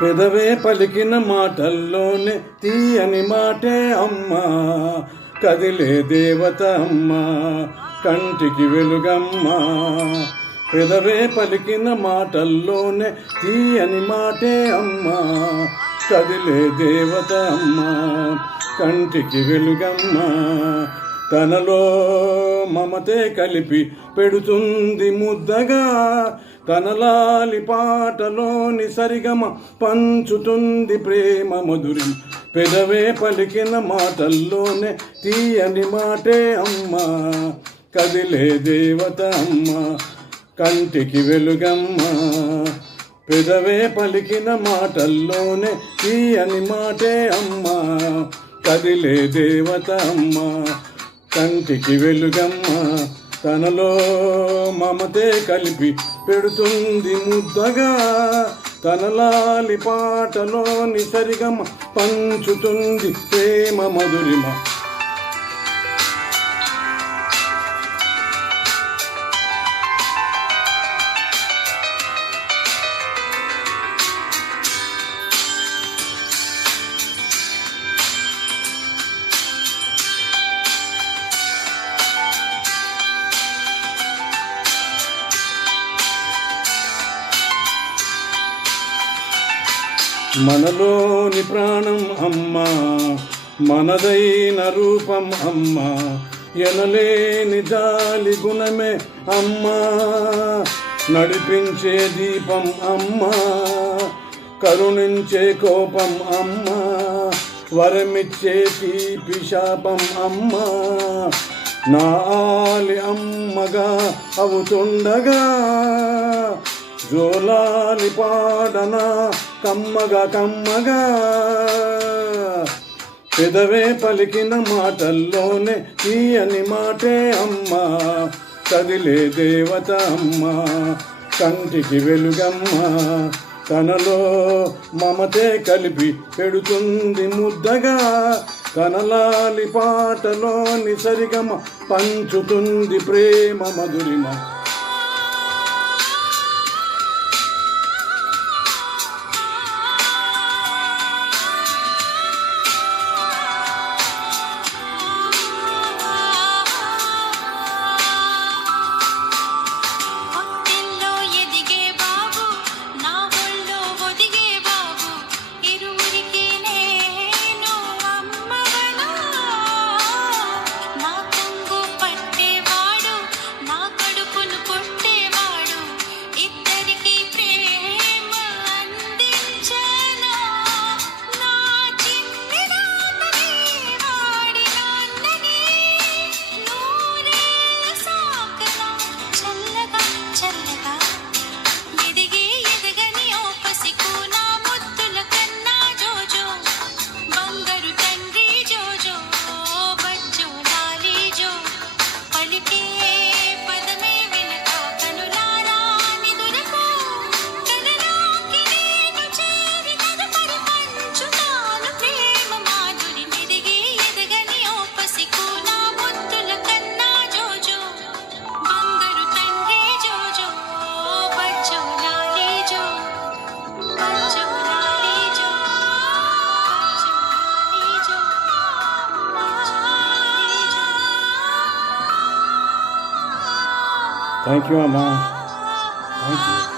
పెదవే పలికిన మాటల్లోనే తీయని మాటే అమ్మా, కదిలే దేవత అమ్మా, కంటికి వెలుగమ్మా. పెదవే పలికిన మాటల్లోనే తీయని మాటే అమ్మా, కదిలే దేవత అమ్మా, కంటికి వెలుగమ్మా. తనలో మమతే కలిపి పెడుతుంది ముద్దగా, తనలాలి పాటలోని సరిగమ పంచుతుంది ప్రేమ మధురం. పెదవే పలికిన మాటల్లోనే తీయని మాటే అమ్మా, కదిలే దేవత అమ్మా, కంటికి వెలుగమ్మా. పెదవే పలికిన మాటల్లోనే తీయని మాటే అమ్మా, కదిలే దేవత అమ్మా, కంటికి వెలుగమ్మా. తనలో మమతే కలిపి పెడుతుంది ముద్దగా, తనలాలి పాటలోని సరిగమ పంచుతుంది ప్రేమ మధురిమ. మనలోని ప్రాణం అమ్మా, మనదైన రూపం అమ్మా, ఎనలేని జాలి గుణమే అమ్మా, నడిపించే దీపం అమ్మా, కరుణించే కోపం అమ్మా, వరమిచ్చే తీపి శాపం అమ్మా. నా ఆలి అమ్మగా అవుతుండగా జోలాలి పాడనా కమ్మగా కమ్మగా. పెదవే పలికిన మాటల్లోనే తీయని మాటే అమ్మా, కదిలే దేవత అమ్మా, కంటికి వెలుగమ్మా. తనలో మమతే కలిపి పెడుతుంది ముద్దగా, తనలాలి పాటలోని సరిగమ పంచుతుంది ప్రేమ మధురిమ. Thank you, Amma. Thank you.